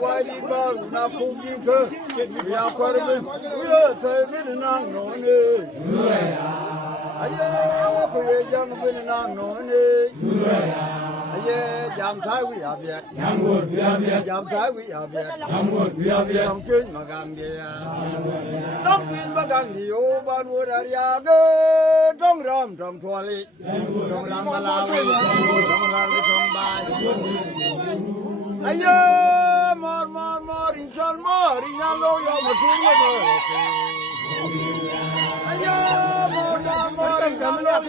Why did you not put you? We are quarterman. We are telling Aye, we young women are known. Aye, jam tie we have yet. Jam tie we have yet. Don't kill Magambia. Don't kill Magandi, oh, one wood Ariaga. Don't ram, don't twally. Don't ram Malawi. Don't ram by. Aye, more, in some more, in a low yellow. Aye, more, in a low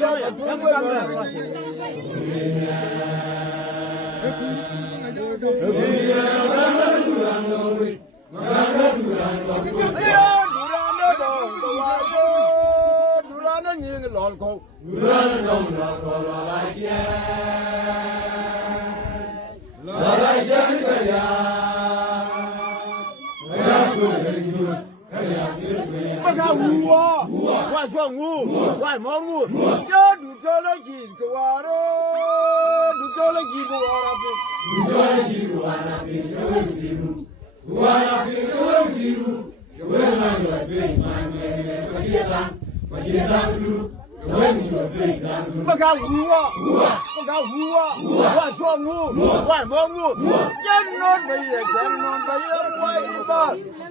Why, Mongo? You do college, Kawaro, do college,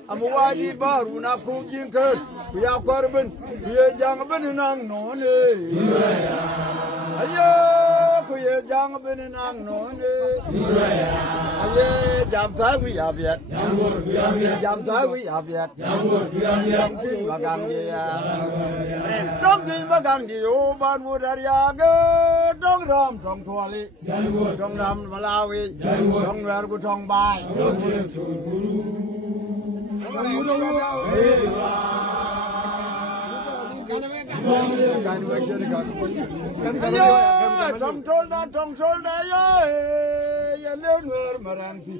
I'm a wide bar, who not cooking curd. We are carbon, we are young and unknown. Aye, we are young and unknown. Aye, jam time we have yet. Jam time we have yet. Don't be Magandi, oh, but would Ariaga, don't ram, don't twally, don't ram Malawi, don't wear good tongue by. Tom told you live Maranti.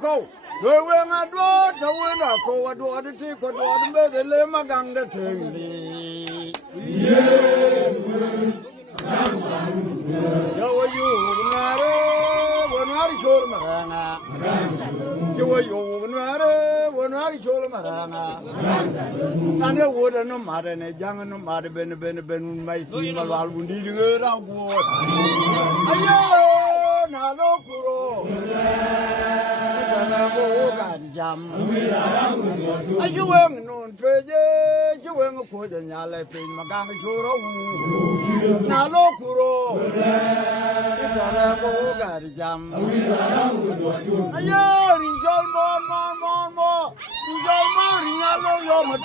Go. We were not Lord, the winner, go a door to take a door to make the lema gang the thing. How are you, Nare? When I told Marana, you were you, Nare, when I told Marana. And there would no matter, and a young and no matter, Ben, my team, while we need to go out. Ayo, Nalo. Are you wearing no treasure? You wearing a quid and y'all left in Maganga Shoro? Now, Lokuro, jam. Ayo, enjoy more. Enjoy more, y'all know you're my